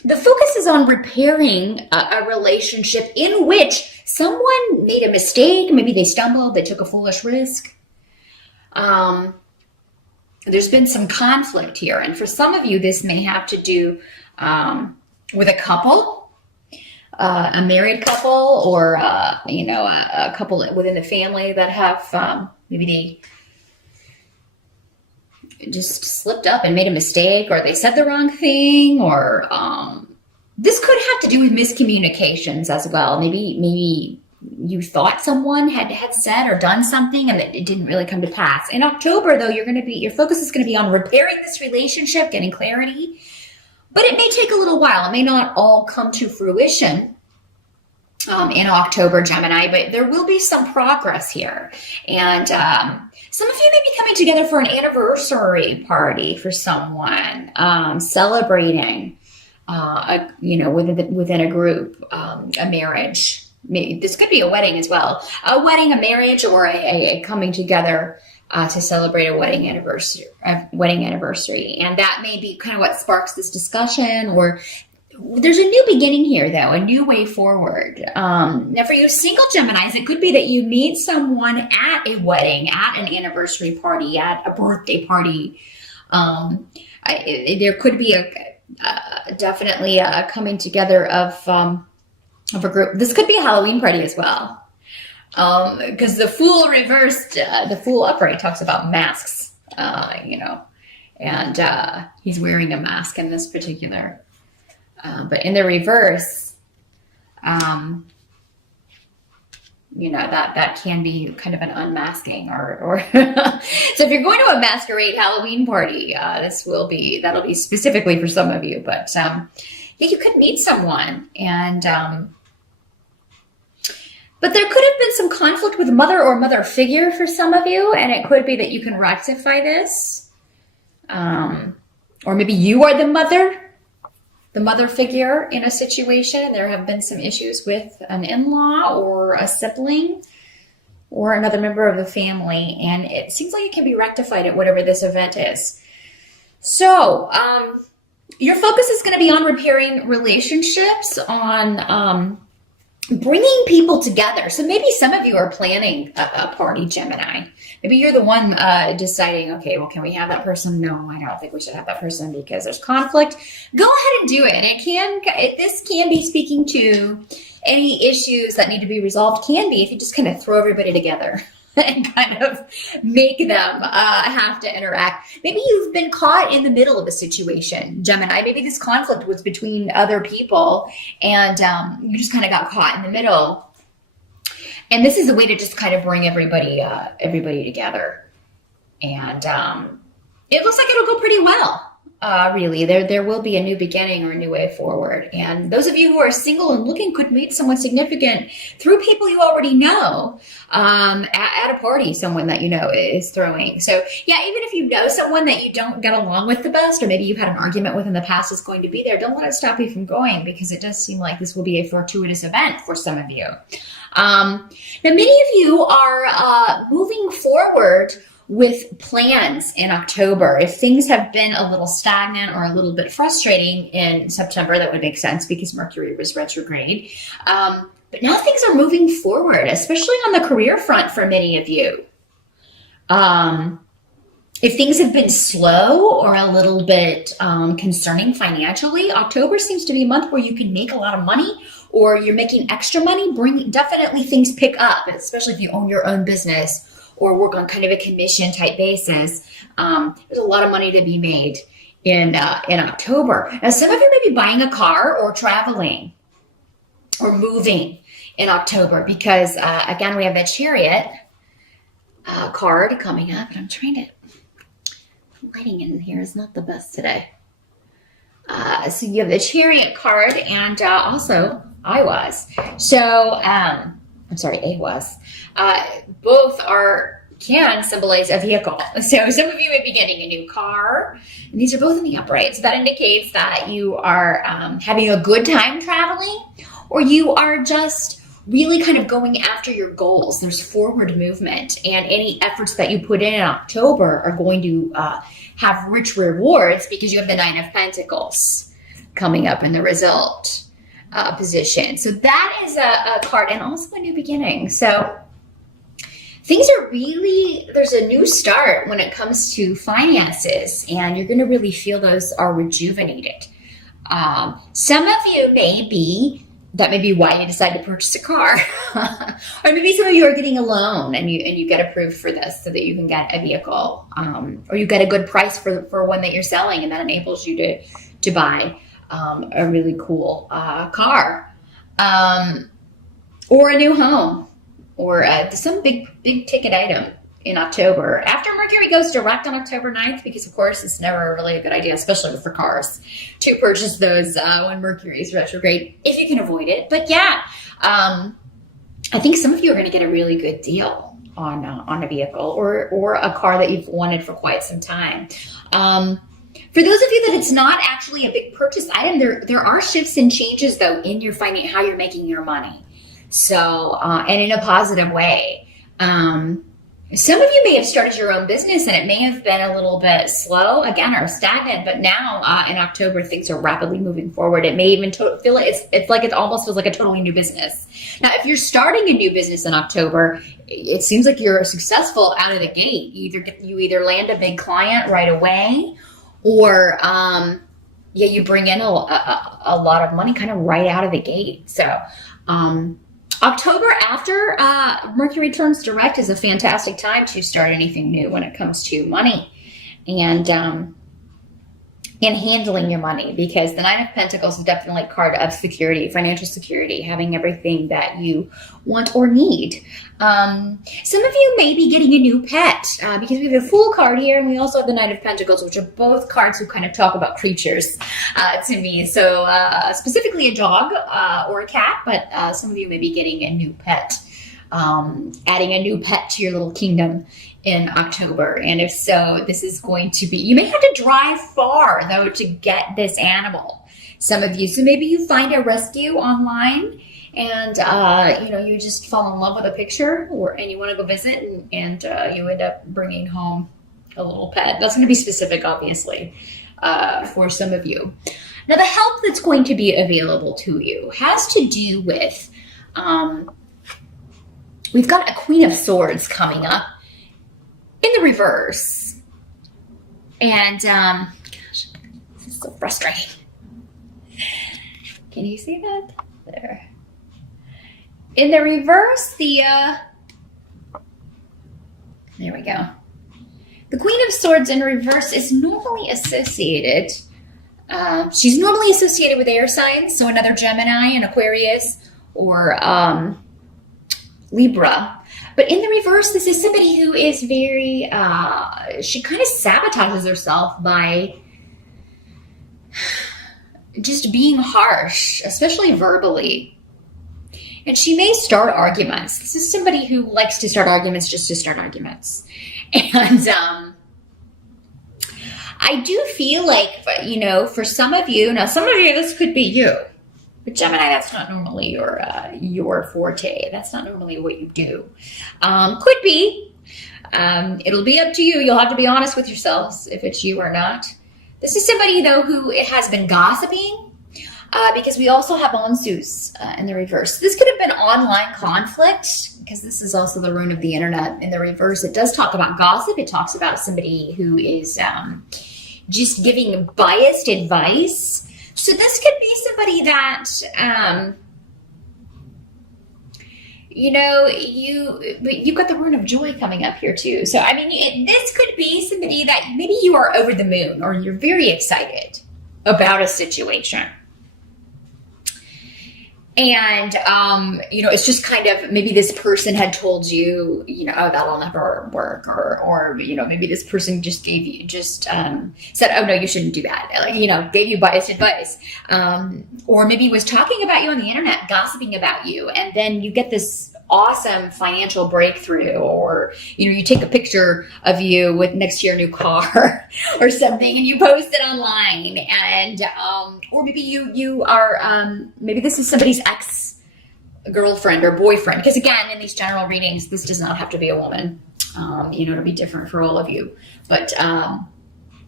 the focus is on repairing a relationship in which someone made a mistake. Maybe they stumbled, they took a foolish risk. There's been some conflict here. And for some of you, this may have to do with a couple, a married couple, or, a couple within the family that have, maybe they just slipped up and made a mistake, or they said the wrong thing, or this could have to do with miscommunications as well. Maybe you thought someone had said or done something and it didn't really come to pass. In October, though, your focus is going to be on repairing this relationship, getting clarity, but it may take a little while. It may not all come to fruition in October, Gemini, but there will be some progress here. And some of you may be coming together for an anniversary party for someone, celebrating, within a group, a marriage. Maybe this could be a wedding as well. A wedding, a marriage, or a coming together to celebrate a wedding anniversary. And that may be kind of what sparks this discussion, or there's a new beginning here, though, a new way forward. Now, for you single Geminis, it could be that you meet someone at a wedding, at an anniversary party, at a birthday party. There could be definitely a coming together of a group. This could be a Halloween party as well, because the Fool reversed, the Fool upright talks about masks, and he's wearing a mask in this particular. But in the reverse, that can be kind of an unmasking, or so if you're going to a masquerade Halloween party, that'll be specifically for some of you. But you could meet someone, and but there could have been some conflict with mother or mother figure for some of you, and it could be that you can rectify this, or maybe you are the mother figure in a situation. There have been some issues with an in-law or a sibling or another member of the family, and it seems like it can be rectified at whatever this event is. So your focus is going to be on repairing relationships, on bringing people together. So maybe some of you are planning a party, Gemini. Maybe you're the one deciding, okay, well, can we have that person? No, I don't think we should have that person because there's conflict. Go ahead and do it. And this can be speaking to any issues that need to be resolved. Can be if you just kind of throw everybody together and kind of make them have to interact. Maybe you've been caught in the middle of a situation, Gemini. Maybe this conflict was between other people, and you just kind of got caught in the middle. And this is a way to just kind of bring everybody together. And it looks like it'll go pretty well. Really, there will be a new beginning or a new way forward. And those of you who are single and looking could meet someone significant through people you already know, at a party, someone that you know is throwing. So yeah, even if you know someone that you don't get along with the best, or maybe you've had an argument with in the past is going to be there, don't let it stop you from going, because it does seem like this will be a fortuitous event for some of you. Now, many of you are moving forward with plans in October. If things have been a little stagnant or a little bit frustrating in September, that would make sense because Mercury was retrograde. But now things are moving forward, especially on the career front for many of you. If things have been slow or a little bit concerning financially, October seems to be a month where you can make a lot of money, or you're making extra money. Definitely things pick up, especially if you own your own business or work on kind of a commission type basis. There's a lot of money to be made in October. Now, some of you may be buying a car or traveling or moving in October because, again, we have the Chariot card coming up, and I'm trying to, lighting in here is not the best today. So you have the Chariot card, and also I was. So, I'm sorry, A was. Both can symbolize a vehicle. So some of you may be getting a new car, and these are both in the upright. So that indicates that you are having a good time traveling, or you are just really kind of going after your goals. There's forward movement, and any efforts that you put in October are going to have rich rewards because you have the Nine of Pentacles. coming up in the result position. So that is a card, and also a new beginning. So things are really, there's a new start when it comes to finances, and you're going to really feel those are rejuvenated. Some of you that may be why you decide to purchase a car. Or maybe some of you are getting a loan and you get approved for this so that you can get a vehicle. Or you get a good price for one that you're selling, and that enables you to buy a really cool car. Or a new home. Or some big ticket item in October. After Mercury goes direct on October 9th, because of course it's never really a good idea, especially for cars, to purchase those when Mercury is retrograde, if you can avoid it. But yeah, I think some of you are going to get a really good deal on a vehicle or a car that you've wanted for quite some time. For those of you that it's not actually a big purchase item, there are shifts and changes though in your finance, how you're making your money. So, and in a positive way. Some of you may have started your own business and it may have been a little bit slow again or stagnant, but now in October things are rapidly moving forward. It may even feel like it almost feels like a totally new business. Now, if you're starting a new business in October, it seems like you're successful out of the gate. You either land a big client right away, or you bring in a lot of money kind of right out of the gate. So October after Mercury turns direct is a fantastic time to start anything new when it comes to money and handling your money, because the Nine of Pentacles is definitely a card of security, financial security, having everything that you want or need. Some of you may be getting a new pet because we have a Fool card here, and we also have the Knight of Pentacles, which are both cards who kind of talk about creatures to me. So specifically a dog or a cat, but some of you may be getting a new pet, adding a new pet to your little kingdom in October. And if so, this is going to be, you may have to drive far though to get this animal. Some of you, so maybe you find a rescue online and you just fall in love with a picture, and you want to go visit, and you end up bringing home a little pet. That's going to be specific, obviously, for some of you. Now, the help that's going to be available to you has to do with, we've got a Queen of Swords coming up in the reverse. And, gosh, this is so frustrating. Can you see that? There. In the reverse, there we go. The Queen of Swords in reverse is normally associated, she's normally associated with air signs, so another Gemini, an Aquarius, or Libra. But in the reverse, this is somebody who is very, she kind of sabotages herself by just being harsh, especially verbally. And she may start arguments. This is somebody who likes to start arguments just to start arguments. And I do feel like, for some of you, this could be you. But Gemini, that's not normally your forte. That's not normally what you do. Could be. It'll be up to you. You'll have to be honest with yourselves if it's you or not. This is somebody, though, who has been gossiping, because we also have Onsus in the reverse. This could have been online conflict, because this is also the rune of the internet in the reverse. It does talk about gossip. It talks about somebody who is just giving biased advice. So this could be somebody that, you've got the rune of joy coming up here too. So, this could be somebody that maybe you are over the moon, or you're very excited about a situation. And, it's just kind of, maybe this person had told you, oh, that'll never work. Or maybe this person just gave you, said, oh, no, you shouldn't do that. Gave you biased advice. Or maybe was talking about you on the internet, gossiping about you. And then you get this awesome financial breakthrough, or, you take a picture of you with next to your new car or something, and you post it online. And, or maybe you are, maybe this is somebody's ex-girlfriend or boyfriend. Because again, in these general readings, this does not have to be a woman. It'll be different for all of you. But,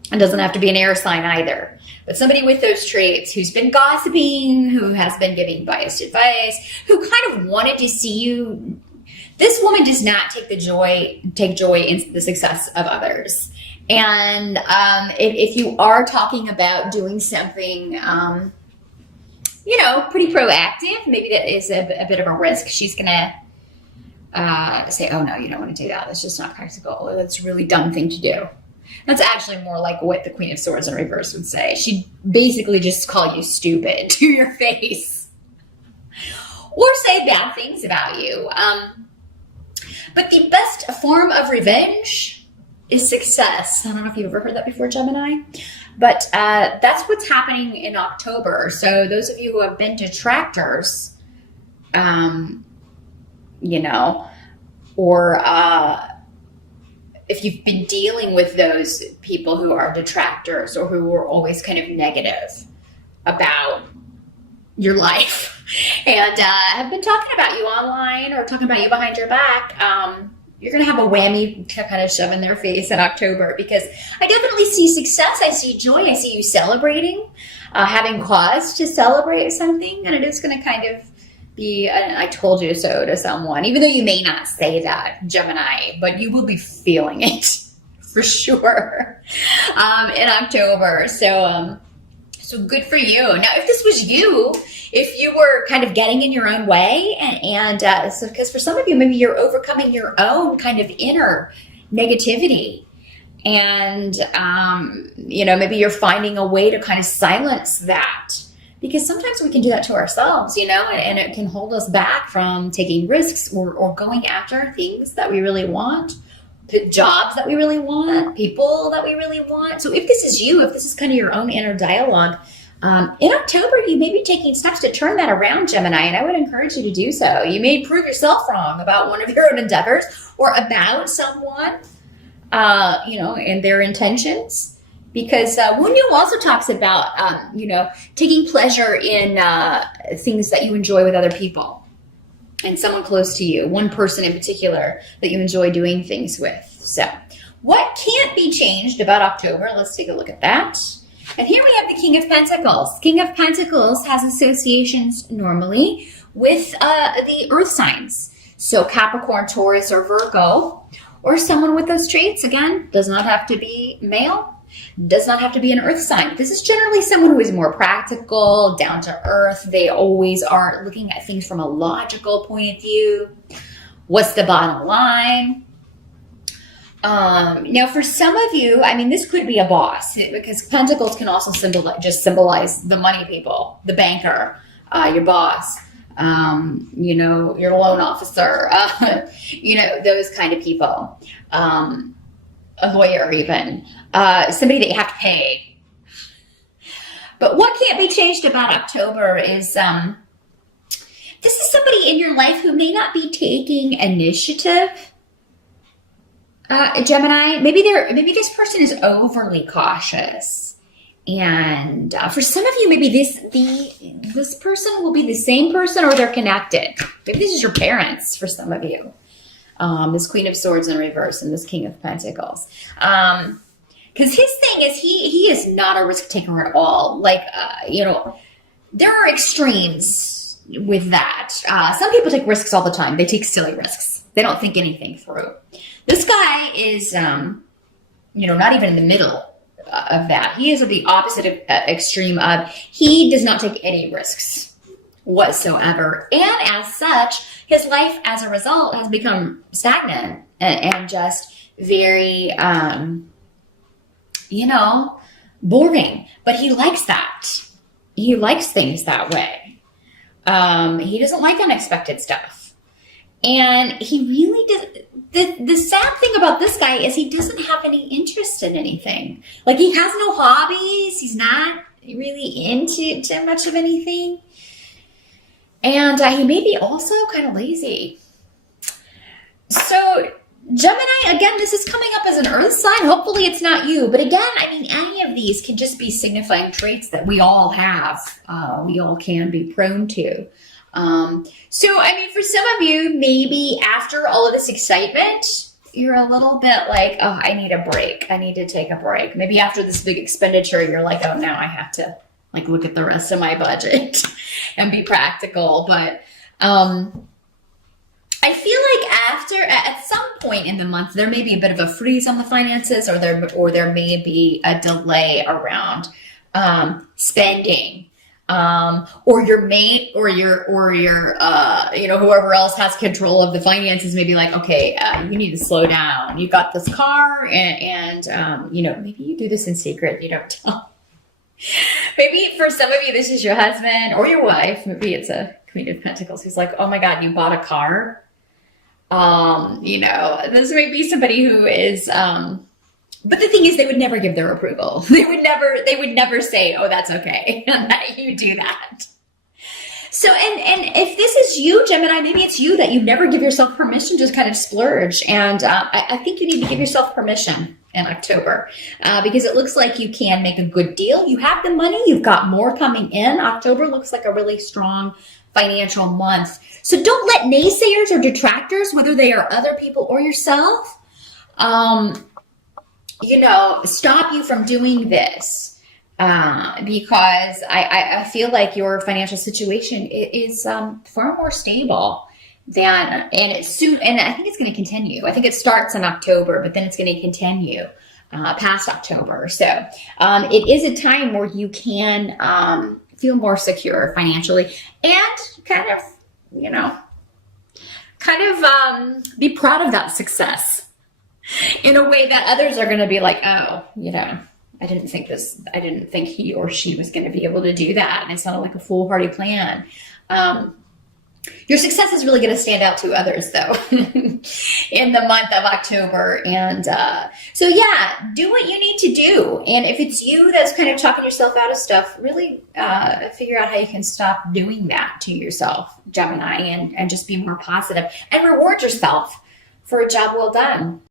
It doesn't have to be an air sign either. But somebody with those traits who's been gossiping, who has been giving biased advice, who kind of wanted to see you. This woman does not take joy in the success of others. And if you are talking about doing something, pretty proactive, maybe that is a bit of a risk. She's going to say, oh, no, you don't want to do that. That's just not practical. That's a really dumb thing to do. That's actually more like what the Queen of Swords in reverse would say. She'd basically just call you stupid to your face. Or say bad things about you. But the best form of revenge is success. I don't know if you've ever heard that before, Gemini. But that's what's happening in October. So those of you who have been detractors, or if you've been dealing with those people who are detractors or who are always kind of negative about your life and have been talking about you online or talking about you behind your back, you're going to have a whammy to kind of shove in their face in October, because I definitely see success. I see joy. I see you celebrating, having cause to celebrate something. And it is going to kind of be an I told you so to someone, even though you may not say that, Gemini, but you will be feeling it for sure in October. So good for you. Now, if this was you, if you were kind of getting in your own way, and so because for some of you, maybe you're overcoming your own kind of inner negativity, and maybe you're finding a way to kind of silence that, because sometimes we can do that to ourselves, and it can hold us back from taking risks or going after things that we really want, jobs that we really want, people that we really want. So if this is you, if this is kind of your own inner dialogue, in October, you may be taking steps to turn that around, Gemini, and I would encourage you to do so. You may prove yourself wrong about one of your own endeavors or about someone, and their intentions. Because Wunyu also talks about, taking pleasure in things that you enjoy with other people and someone close to you, one person in particular that you enjoy doing things with. So what can't be changed about October? Let's take a look at that. And here we have the King of Pentacles. King of Pentacles has associations normally with the earth signs. So Capricorn, Taurus, or Virgo, or someone with those traits. Again, does not have to be male. Does not have to be an earth sign. This is generally someone who is more practical, down to earth. They always are looking at things from a logical point of view. What's the bottom line? Now, for some of you, this could be a boss, because Pentacles can also symbolize the money people, the banker, your boss, your loan officer, those kind of people. A lawyer even, somebody that you have to pay. But what can't be changed about October is this is somebody in your life who may not be taking initiative. Gemini, maybe this person is overly cautious, and for some of you, maybe this person will be the same person, or they're connected. Maybe this is your parents for some of you. This Queen of Swords in reverse and this King of Pentacles. Because his thing is he is not a risk taker at all. There are extremes with that. Some people take risks all the time. They take silly risks. They don't think anything through. This guy is, not even in the middle of that. He is at the opposite extreme of, he does not take any risks whatsoever. And as such, his life as a result has become stagnant and just very, boring. But he likes that. He likes things that way. He doesn't like unexpected stuff. And he really does. The sad thing about this guy is he doesn't have any interest in anything. Like, he has no hobbies. He's not really into too much of anything. And he may be also kind of lazy. So Gemini, again, this is coming up as an earth sign. Hopefully it's not you. But again, any of these can just be signifying traits that we all have. We all can be prone to. For some of you, maybe after all of this excitement, you're a little bit like, oh, I need a break. I need to take a break. Maybe after this big expenditure, you're like, oh, now I have to like look at the rest of my budget and be practical. But I feel like at some point in the month, there may be a bit of a freeze on the finances, or there may be a delay around spending. Or your mate or your whoever else has control of the finances may be like, okay, you need to slow down. You got this car and maybe you do this in secret. You don't tell. Maybe for some of you, this is your husband or your wife. Maybe it's a Queen of Pentacles who's like, oh my God, you bought a car. This may be somebody who is, but the thing is, they would never give their approval. They would never say, oh, that's okay that you do that. So, and if this is you, Gemini, maybe it's you that you never give yourself permission to kind of splurge. And I think you need to give yourself permission in October because it looks like you can make a good deal. You have the money. You've got more coming in. October looks like a really strong financial month. So don't let naysayers or detractors, whether they are other people or yourself, stop you from doing this because I feel like your financial situation is far more stable and it's soon, and I think it's going to continue. I think it starts in October, but then it's going to continue past October. So it is a time where you can feel more secure financially and kind of be proud of that success in a way that others are going to be like, oh, I didn't think he or she was going to be able to do that. And it sounded like a foolhardy plan. Your success is really going to stand out to others, though, in the month of October. And so, yeah, do what you need to do. And if it's you that's kind of talking yourself out of stuff, really figure out how you can stop doing that to yourself, Gemini, and just be more positive and reward yourself for a job well done.